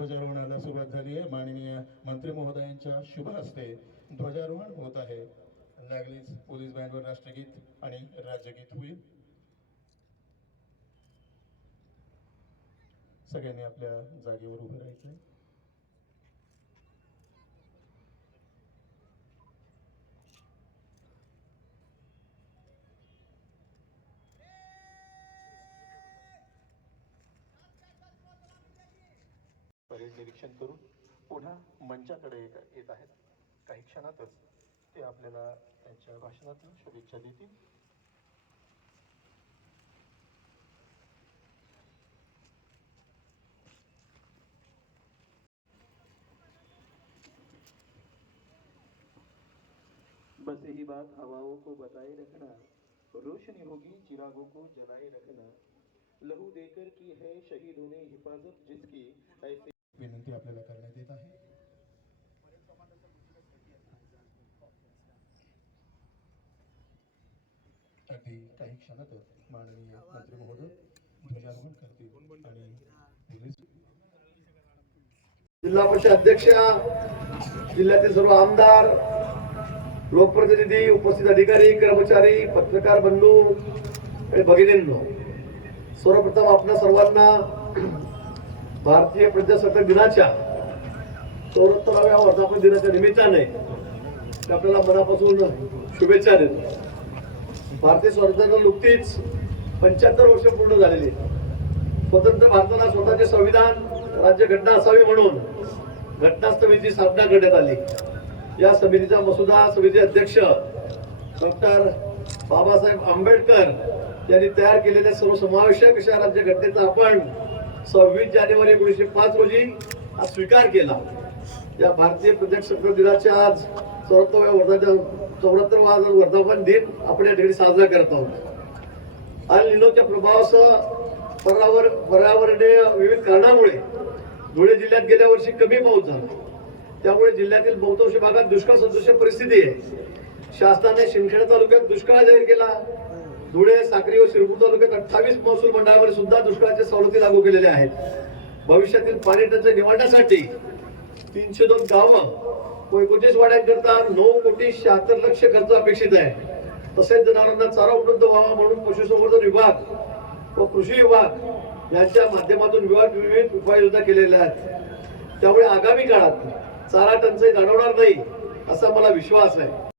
ध्वजारोहणाला सुरुवात झाली आहे. माननीय मंत्री महोदयांच्या शुभ हस्ते ध्वजारोहण होत आहे. लागलीच पोलीस बँडवर राष्ट्रगीत आणि राज्यगीत होईल. सगळ्यांनी आपल्या जागेवर उभं राहायचं आहे परेड निरीक्षण करून पुन्हा मंचाकडे येत- येत आहेत. काही क्षणातच ते आपल्याला त्यांच्या भाषणातून शुभेच्छा देतील. बस यही बात हवाओं को बताए रखना रोशनी होगी चिरागों को जलाए रखना। लहू देकर की है शहीदों ने हिफाजत जिसकी ऐसे विनंती आपल्याला करण्यात येत आहे. अगदी काही क्षणातच माननीय मंत्री महोदय ध्वजारोहण करतील आणि पोलीस जिल्हा परिषद अध्यक्ष जिल्ह्यातील सर्व आमदार लोकप्रतिनिधी उपस्थित अधिकारी कर्मचारी पत्रकार बंधू आणि भगिनींनो सर्वप्रथम आपल्या सर्वांना भारतीय प्रजासत्ताक दिनाच्या चौऱ्याहत्तराव्या वर्धापन दिनाच्या निमित्ताने आपल्याला मनापासून शुभेच्छा देतो. भारतीय स्वातंत्र्याला नुकतीच पंच्याहत्तर वर्ष पूर्ण झालेली स्वतंत्र भारताला स्वतःचे संविधान राज्यघटना असावी म्हणून घटना समितीची स्थापना करण्यात आली. या समितीचा मसुदा समिती अध्यक्ष डॉक्टर बाबासाहेब आंबेडकर यांनी तयार केलेल्या सर्वसमावेशक अशा राज्यघटनेचा आपण सव्वीस जानेवारी एकोणीसशे पाच रोजी हा स्वीकार केला. या भारतीय प्रजासत्ताक दिनाच्या आज चौऱ्याहत्तरव्या वर्धाच्या चौऱ्याहत्तरवा वर्धापन दिन आपण या ठिकाणी साजरा करत आहोत. आणि लिनोच्या प्रभावासह पर्यावर पर्यावरणीय विविध कारणामुळे धुळे जिल्ह्यात गेल्या वर्षी कमी पाऊस झाला. त्यामुळे जिल्ह्यातील बहुतांश भागात दुष्काळ सदृश परिस्थिती आहे. शासनाने शिंदखेडा तालुक्यात दुष्काळ जाहीर केला. धुळे साक्री व शिरपूर तालुक्यात अठ्ठावीस महसूल मंडळामध्ये सुद्धा दुष्काळाच्या सवलती लागू केलेल्या आहेत. भविष्यातील पाणी टंचाई निवडण्यासाठी तीनशे दोन गावं व एकोणतीस वाड्यांकरता नऊ कोटी शहात्तर लक्ष खर्च अपेक्षित आहे. तसेच जनावरांना चारा उपलब्ध व्हावा म्हणून पशुसंवर्धन विभाग व कृषी विभाग यांच्या माध्यमातून विभाग विविध उपाययोजना केलेल्या आहेत. त्यामुळे आगामी काळात चारा टंचाई जाणवणार नाही असा मला विश्वास आहे.